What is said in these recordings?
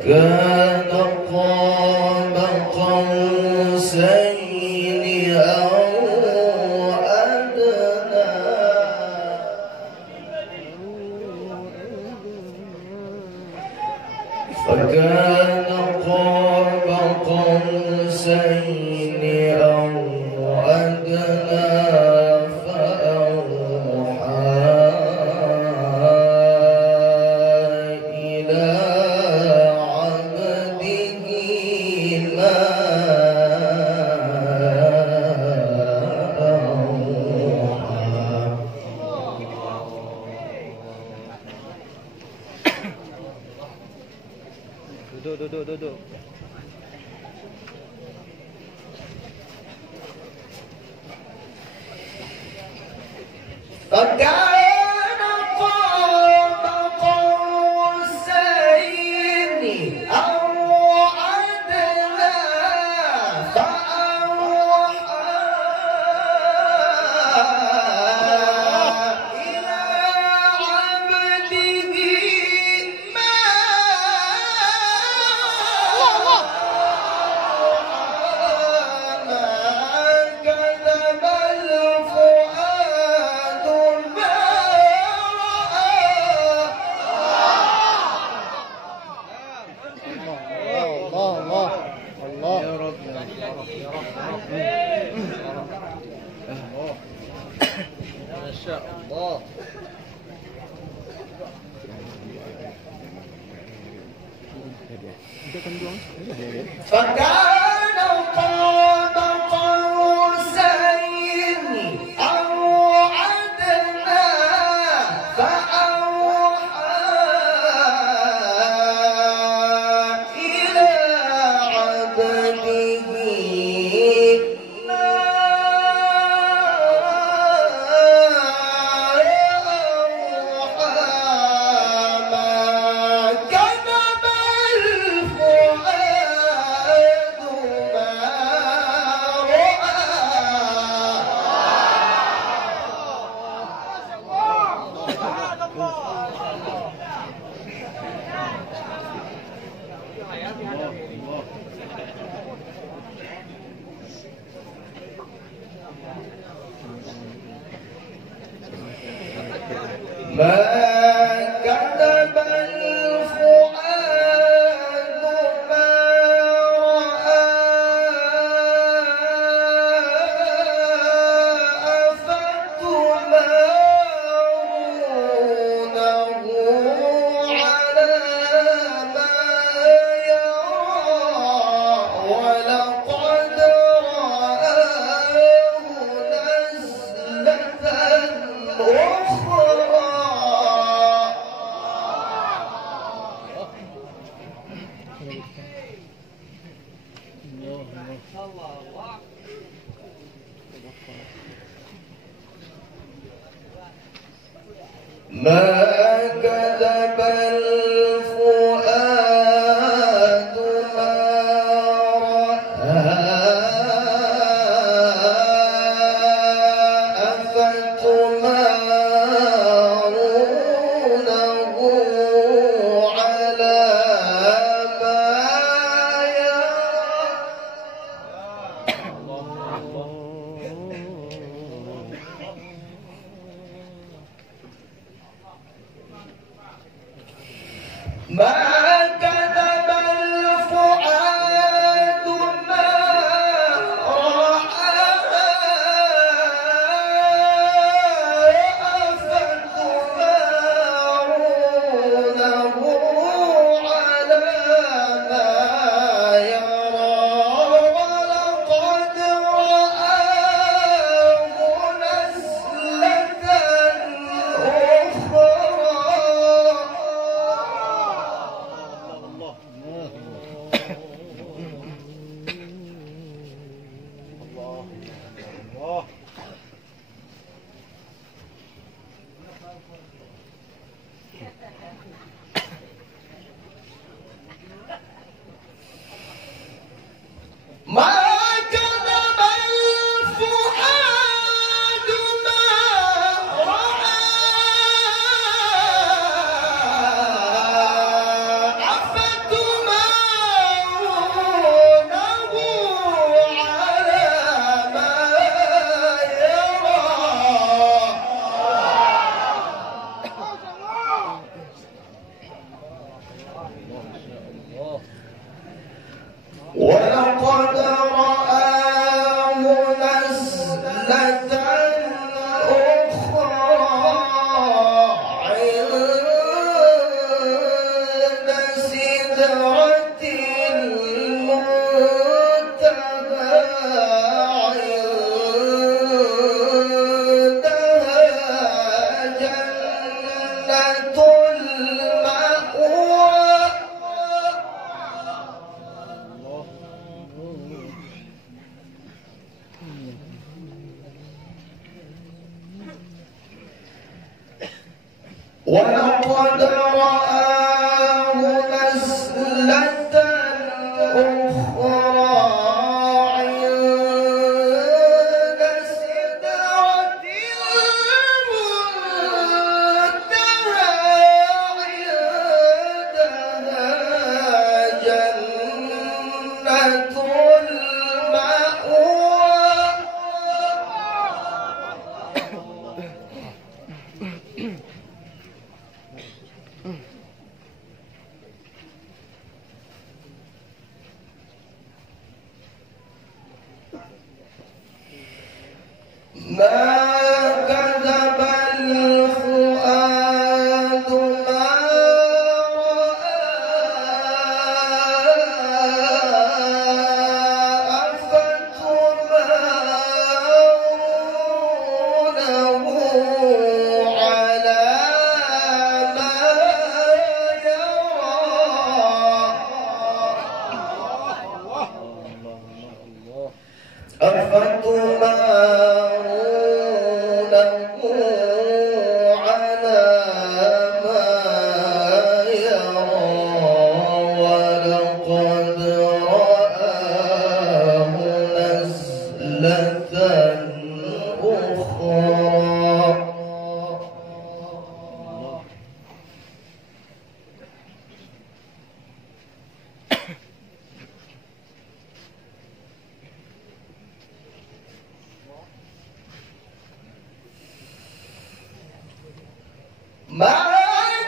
فكان قاب قوسين أو أدنى فكان قاب قوسين أو أدنى Duduk. فكان قاب قوسين أو أدنى فأوحى إلى عبده ما كذب الفؤاد ما الله يا رب ما شاء الله. فكان قاب قوسين أو أدنى فأوحى إلى عبده ما أوحى ما كذب الفؤاد ما رأى ما كذب الفؤاد ما رأى أفتمارونه على ما يرى ولقد رآه نزلة أخرى ما كذب الفؤاد ما رأى أفتمارونه على ما يرى ما كان ولقد رآه نزلة أخرى عند سدرة المنتهى عندها جنة المأوى. ولقد رآه نزلة أخرى عند سدرة المنتهى عندها جنة المأوى. ما كذب الفؤاد ما رأى أفتمارونه على ما يرى. أفتمارونه على ما يرى. ولقد رآه نزلة أخرى. ما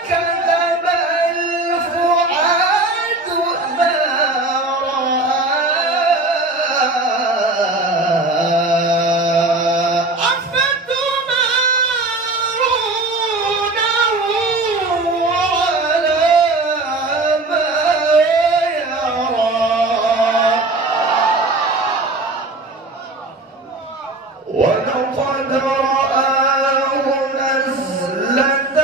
كذب الفؤاد ما رأى أفتمارونه على ما يرى. ولقد رآه نزلة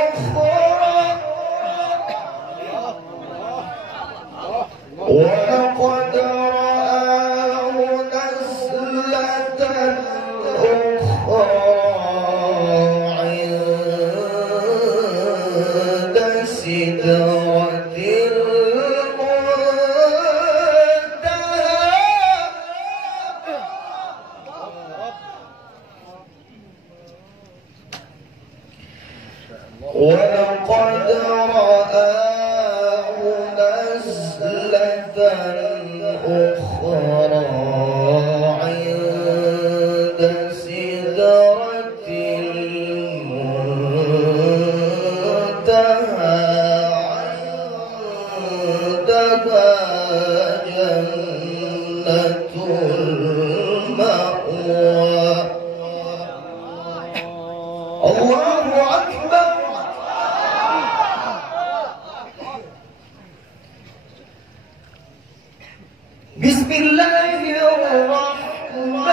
أخرى. ولقد رآه نزلة أخرى عند سدرة ولقد رآه نزلة أخرى عند سدرة المنتهى عندها جنة المأوى. الله أكبر. بسم الله الرحمن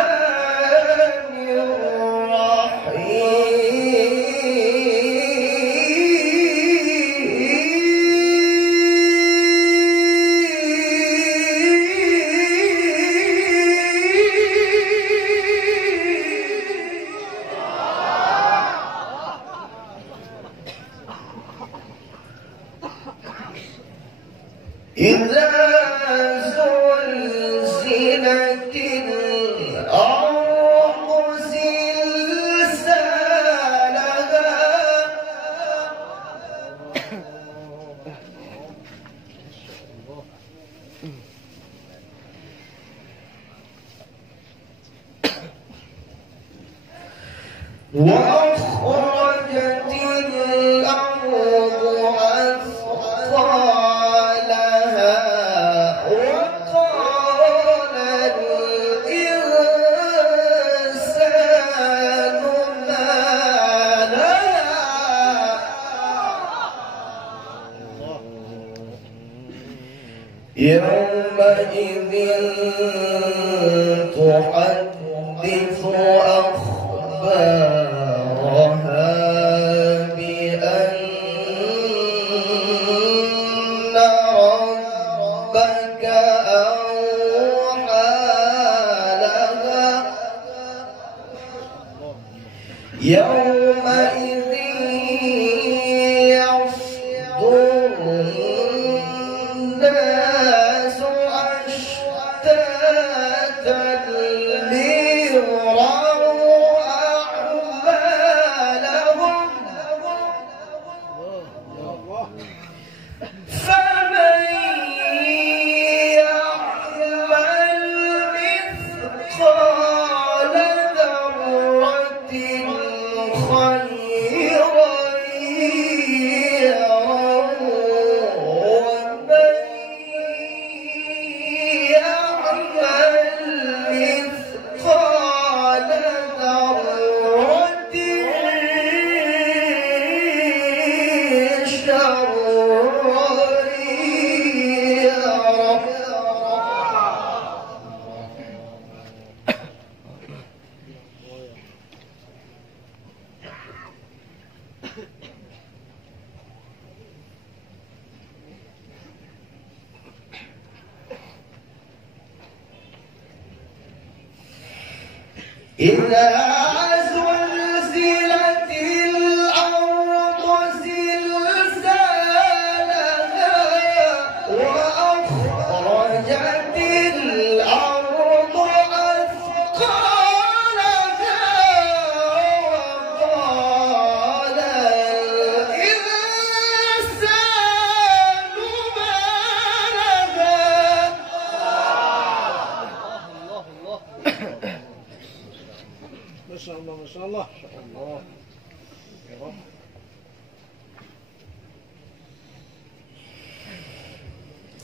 إذا زلزلت الأرض زلزالها. وأخرجت الأرض أثقالها. يومئذ تحدث أخبارها بأن ربك أوحى لها يومئذ يصدر الناس أشتاتا ليروا أعمالهم فمن يعمل مثقال ذرة خيرا يره ومن يعمل مثقال ذرة شرا يره إذا زلزلت الأرض زلزالها وأخرجت الأرض أثقالها وقال الإنسان ما لها ما شاء الله ما شاء الله الله يا رب.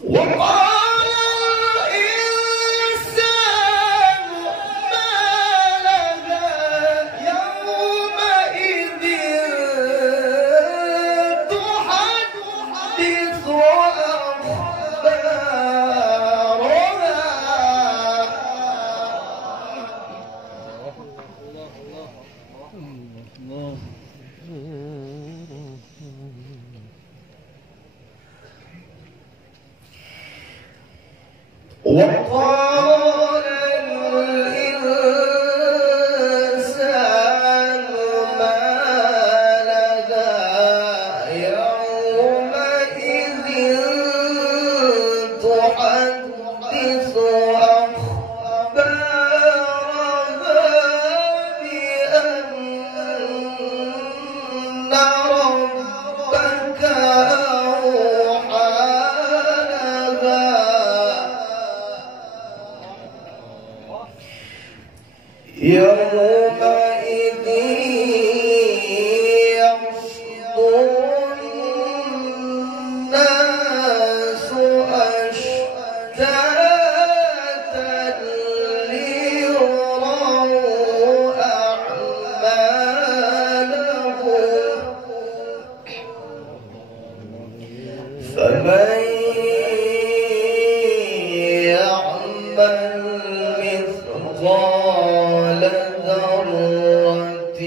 وقال الإنسان ما لها يومئذ تحدث وقال الإنسان ما لها يومئذ تحدث أخبارها بأن ربك أوحى لها يومئذ يصدر الناس أشتاتا ليروا أعمالهم فمن يعمل مثقال ذرة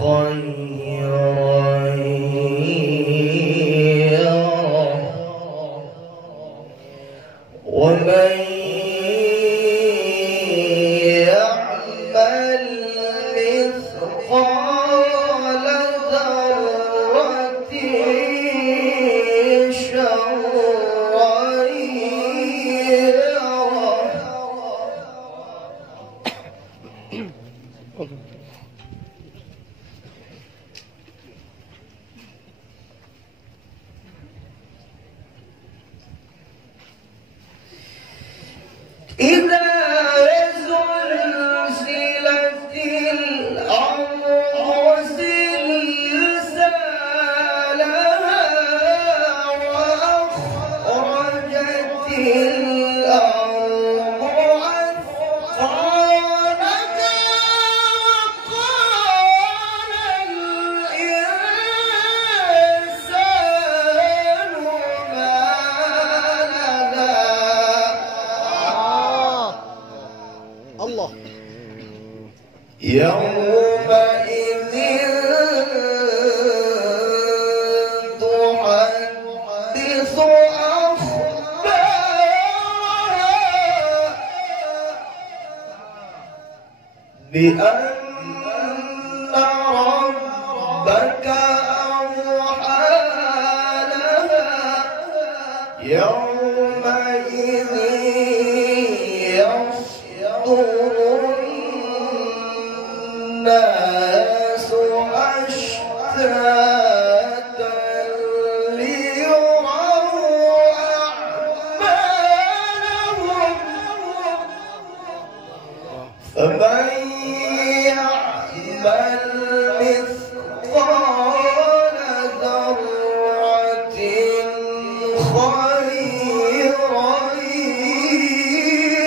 خيرا يومئذ تحدث أخبارها بأن ربك أوحى لها يومئذ يصدر الناس أشتاتا ليروا أعمالهم فمن يعمل مثقال ذرة خيرا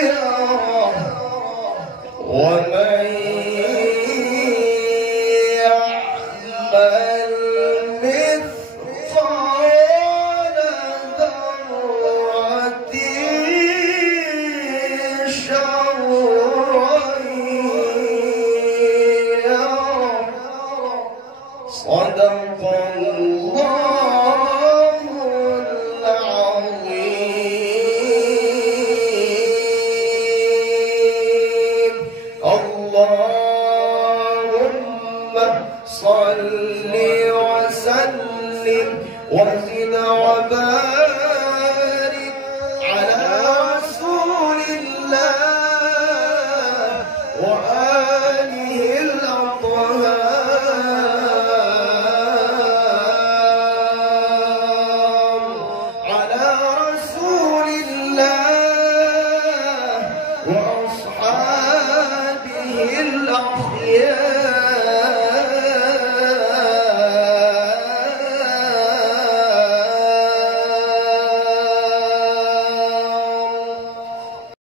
يره ومن يعمل مثقال ذرة شرا يره صدق الله العظيم. اللهم صل وسلم وزد وبارك